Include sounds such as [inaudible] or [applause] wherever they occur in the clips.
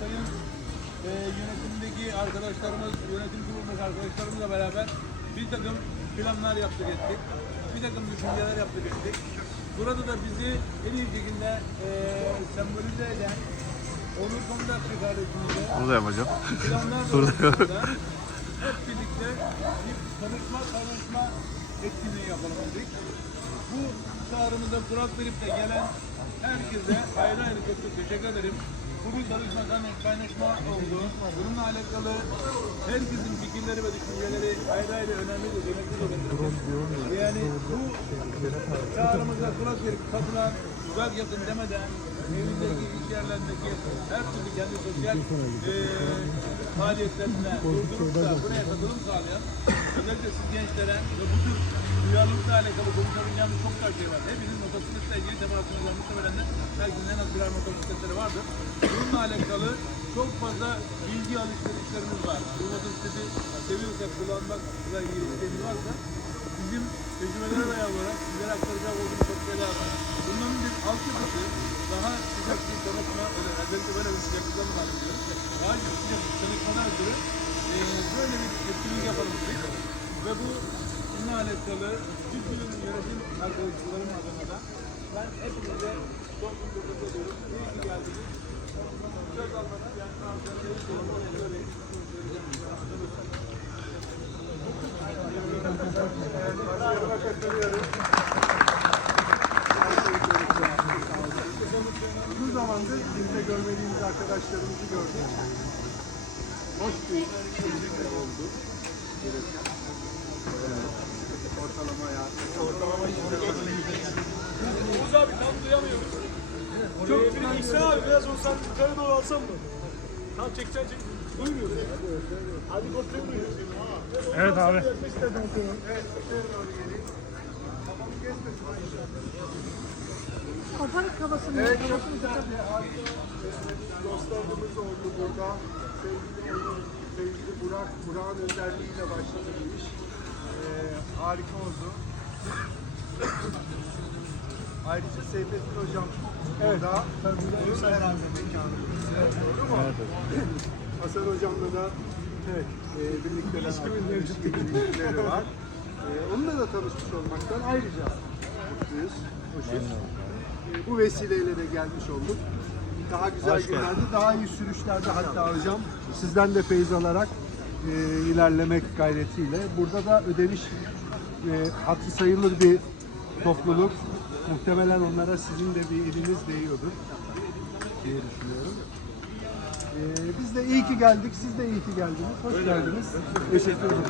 sayın e, yönetimdeki arkadaşlarımız, yönetim kurulundaki arkadaşlarımızla beraber bir takım planlar yaptık ettik. Bir takım düşünceler yaptık ettik. Burada da bizi en iyi şekilde e, sembolize eden Onur Kondakçı kardeşimizle [laughs] Burada yapacağım. planlar doğrultusunda hep birlikte bir tanışma tanışma etkinliği yapalım dedik. Bu çağrımıza kurak verip de gelen herkese ayrı ayrı çok teşekkür ederim. Bugün tanışma kaynaşma oldu. Bununla alakalı herkesin fikirleri ve düşünceleri ayrı ayrı önemli de kıymetli benim. Yani bu çağrımıza kulak verip katılan uzak yakın demeden evindeki, iş yerlerindeki her türlü kendi sosyal eee faaliyetlerine durdurup da buraya katılım sağlayan özellikle siz gençlere ve bu tür duyarlılıkla alakalı konuşabileceğimiz çok daha şey var. Hepinin motosikletle ilgili temasını olan muhtemelen de en az birer motosikletleri vardır. Bununla alakalı çok fazla bilgi alışverişlerimiz var. Bu motosikleti seviyorsak kullanmakla ilgili isteğimiz varsa bizim tecrübelere dayalı olarak sizlere aktaracak olduğumuz çok şeyler var. Bunların bir altyapısı daha sıcak bir tanışma, öyle, özellikle böyle bir sıcaklıktan bahsediyoruz. Daha sıcak bir tanışmadan ötürü böyle bir etkinlik yapalım. Ve bu bununla alakalı Türkiye'nin yönetim arkadaşlarım adına da ben hepinize çok teşekkür ediyorum. İyi ki geldiniz. Söz almadan yani söyleyeyim. Uzun zamandır bizde görmediğimiz arkadaşlarımızı gördük. Hoş bir oldu. Ee, ortalama hayatı. Ortalama Oğuz abi tam duyamıyoruz. Çok bir Biraz olsan yukarı doğru alsam mı? Tam çekeceksin çek. Duymuyoruz. Hadi kontrol duyuyoruz. Evet abi. Evet. Kafamı kesmesin. Kaparak havasını Evet, e, dostlarımız oldu burada. Sevgili Onur, sevgili Burak, Burak'ın önderliğiyle başladı bu iş. E, harika oldu. Ayrıca Seyfettin Hocam burada. Onun herhalde mekanı. Doğru mu? Hasan [laughs] Hocam'la da evet, e, birlikte ilişkileri var. E, onunla da tanışmış olmaktan ayrıca mutluyuz, hoşuz. E, bu vesileyle de gelmiş olduk. Daha güzel günlerde, daha iyi sürüşlerde hatta hocam sizden de feyiz alarak e, ilerlemek gayretiyle. Burada da ödemiş e, hatı sayılır bir topluluk. Muhtemelen onlara sizin de bir eliniz değiyordur diye düşünüyorum. E, biz de iyi ki geldik, siz de iyi ki geldiniz. Hoş geldiniz. Teşekkür ederim.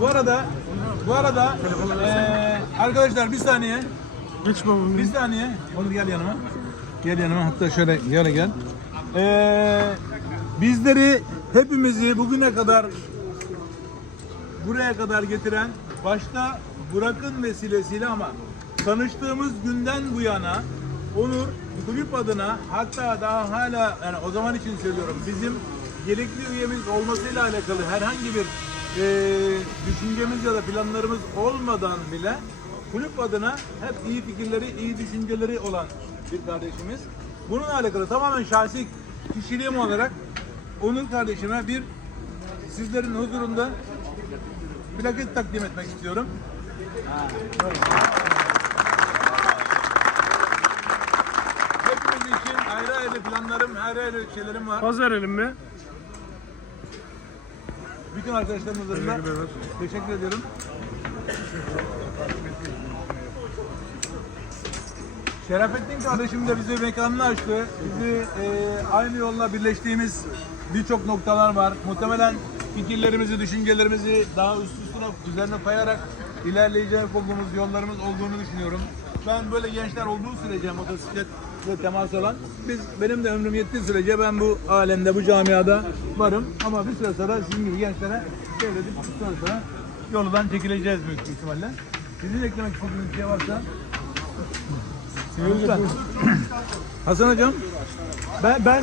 Bu arada bu arada eee, arkadaşlar bir saniye. Geç babam. Bir saniye. Onur gel yanıma. Gel yanıma. Hatta şöyle yana gel. Eee, bizleri hepimizi bugüne kadar buraya kadar getiren başta Burak'ın vesilesiyle ama tanıştığımız günden bu yana Onur kulüp adına hatta daha hala yani o zaman için söylüyorum bizim gerekli üyemiz olmasıyla alakalı herhangi bir eee, düşüncemiz ya da planlarımız olmadan bile kulüp adına hep iyi fikirleri, iyi düşünceleri olan bir kardeşimiz. Bununla alakalı tamamen şahsi kişiliğim olarak Onur kardeşime bir sizlerin huzurunda plaket takdim etmek istiyorum. Hepimiz için ayrı ayrı planlarım, ayrı ayrı şeylerim var. Poz verelim mi? Bütün arkadaşlarımız adına teşekkür ediyorum. Şerafettin kardeşim de bize mekanını açtı. Bizi e, aynı yolla birleştiğimiz birçok noktalar var. Muhtemelen fikirlerimizi, düşüncelerimizi daha üst üstüne üzerine koyarak ilerleyeceğimiz olduğumuz yollarımız olduğunu düşünüyorum. Ben böyle gençler olduğu sürece motosikletle temas olan biz benim de ömrüm yettiği sürece ben bu alemde, bu camiada varım. Ama bir süre sonra sizin gibi gençlere devredip bir süre sonra yoldan çekileceğiz büyük ihtimalle. Sizin eklemek istediğiniz şey varsa. Hasan hocam ben ben